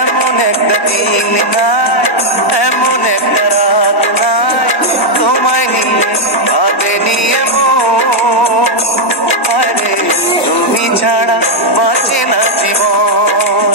এমন একটা দিন নাই, এমন একটা রাত নাই, তোমায় নিয়ে ভাবে নিয়ে আরে তুমি ছাড়া বাঁচে না জীবন।